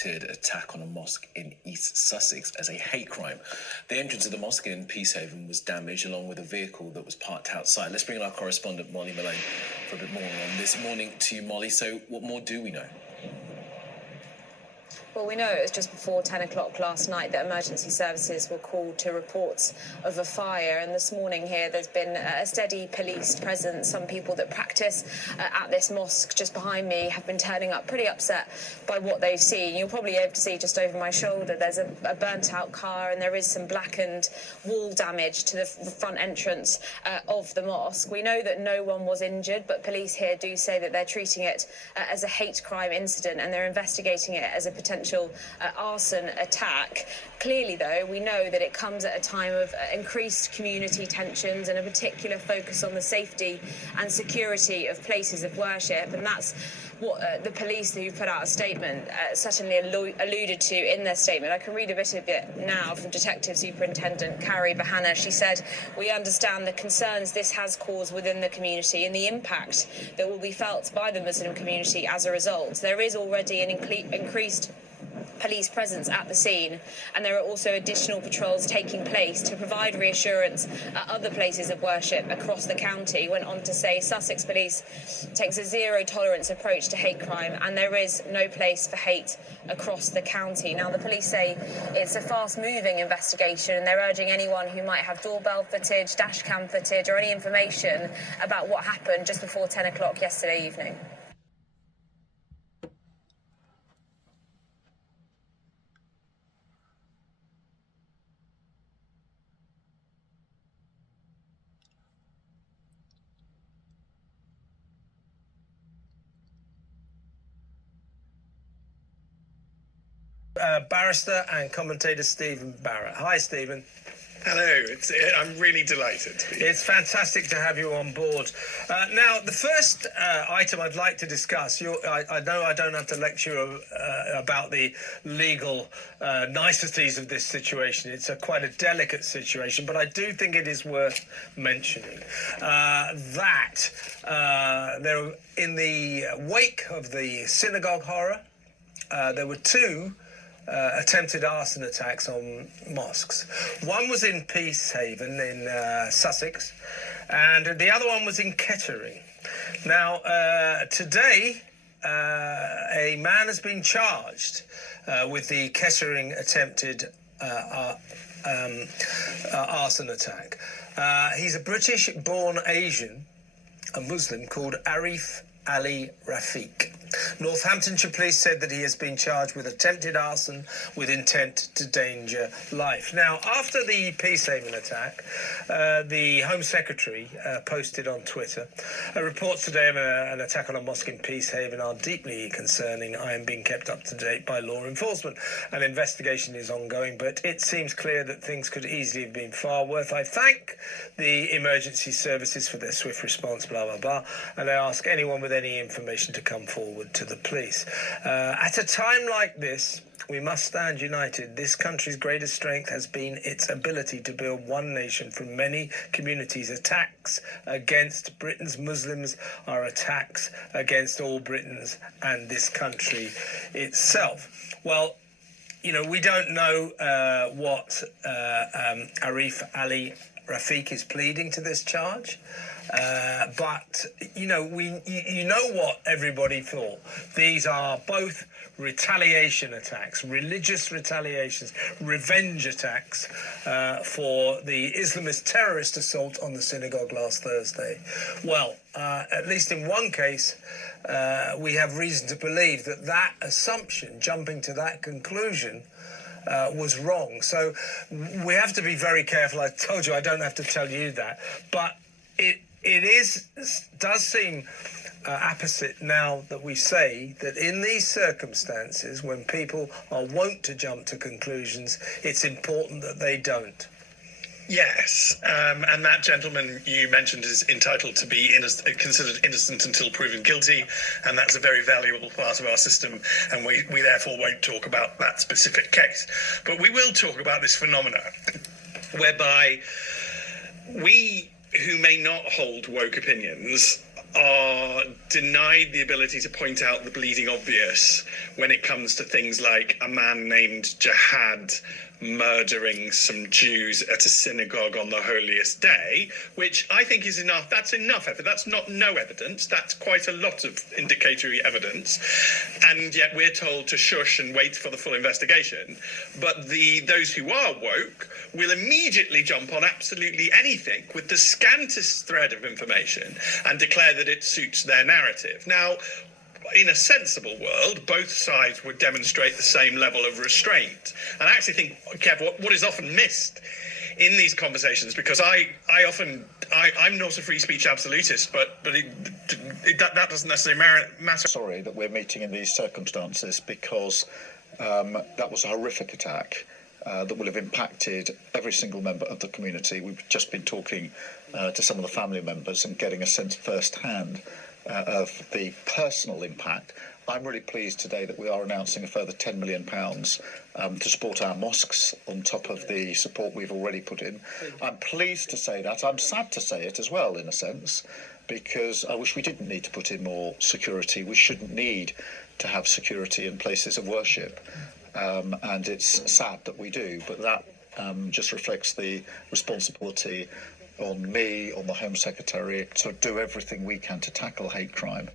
suspected attack on a mosque in East Sussex as a hate crime. The entrance of the mosque in Peacehaven was damaged, along with a vehicle that was parked outside. Let's bring in our correspondent, Molly Malone, for a bit more on this. Morning to you, Molly. So what more do we know? Well, we know it was just before 10 o'clock last night that emergency services were called to reports of a fire. And this morning here, there's been a steady police presence. Some people that practice at this mosque just behind me have been turning up pretty upset by what they've seen. You'll probably be able to see just over my shoulder, there's a burnt-out car, and there is some blackened wall damage to the front entrance of the mosque. We know that no one was injured, but police here do say that they're treating it as a hate crime incident, and they're investigating it as a potential arson attack. Clearly, though, we know that it comes at a time of increased community tensions and a particular focus on the safety and security of places of worship, and that's what the police who put out a statement certainly alluded to in their statement. I can read a bit of it now from Detective Superintendent Carrie Bahana. She said, "We understand the concerns this has caused within the community and the impact that will be felt by the Muslim community as a result. There is already an increased police presence at the scene, and there are also additional patrols taking place to provide reassurance at other places of worship across the county." Went on to say Sussex Police takes a zero-tolerance approach to hate crime, and there is no place for hate across the county. Now, the police say it's a fast-moving investigation, and they're urging anyone who might have doorbell footage, dash cam footage, or any information about what happened just before 10 o'clock yesterday evening. Barrister and commentator Stephen Barrett. Hi, Stephen. Hello, I'm really delighted to be here. It's fantastic to have you on board. Now, the first item I'd like to discuss, I know I don't have to lecture about the legal niceties of this situation. It's quite a delicate situation, but I do think it is worth mentioning that there, in the wake of the synagogue horror, there were two attempted arson attacks on mosques. One was in Peacehaven in Sussex, and the other one was in Kettering. Now, today, a man has been charged with the Kettering attempted arson attack. He's a British-born Asian, a Muslim, called Arif Ali Rafiq. Northamptonshire police said that he has been charged with attempted arson with intent to danger life. Now, after the Peacehaven attack, the Home Secretary posted on Twitter, reports today of an attack on a mosque in Peacehaven are deeply concerning. I am being kept up to date by law enforcement. An investigation is ongoing, but it seems clear that things could easily have been far worse. I thank the emergency services for their swift response, blah, blah, blah, and I ask anyone with any information to come forward to the police. At a time like this, we must stand united. This country's greatest strength has been its ability to build one nation from many communities. Attacks against Britain's Muslims are attacks against all Britons and this country itself. Well, you know, we don't know what Arif Ali Rafiq is pleading to this charge. But, you know, you know what everybody thought. These are both retaliation attacks, religious retaliations, revenge attacks for the Islamist terrorist assault on the synagogue last Thursday. Well, at least in one case, we have reason to believe that that assumption, jumping to that conclusion, was wrong. So we have to be very careful. I told you I don't have to tell you that, but it does seem apposite now that we say that in these circumstances, when people are wont to jump to conclusions, it's important that they don't. Yes, and that gentleman you mentioned is entitled to be considered innocent until proven guilty, and that's a very valuable part of our system, and we therefore won't talk about that specific case. But we will talk about this phenomena, whereby we who may not hold woke opinions are denied the ability to point out the bleeding obvious when it comes to things like a man named Jihad murdering some Jews at a synagogue on the holiest day, which I think is enough. That's enough evidence. That's not no evidence. That's quite a lot of indicatory evidence. And yet we're told to shush and wait for the full investigation. But those who are woke will immediately jump on absolutely anything with the scantest thread of information and declare that it suits their narrative. Now, in a sensible world, both sides would demonstrate the same level of restraint. And I actually think, Kev, what is often missed in these conversations, because I'm not a free speech absolutist, but that doesn't necessarily matter. Sorry that we're meeting in these circumstances, because that was a horrific attack that will have impacted every single member of the community. We've just been talking to some of the family members and getting a sense firsthand of the personal impact. I'm really pleased today that we are announcing a further £10 million to support our mosques on top of the support we've already put in. I'm pleased to say that. I'm sad to say it as well, in a sense, because I wish we didn't need to put in more security. We shouldn't need to have security in places of worship. And it's sad that we do, but that just reflects the responsibility on me, on the Home Secretary, to do everything we can to tackle hate crime.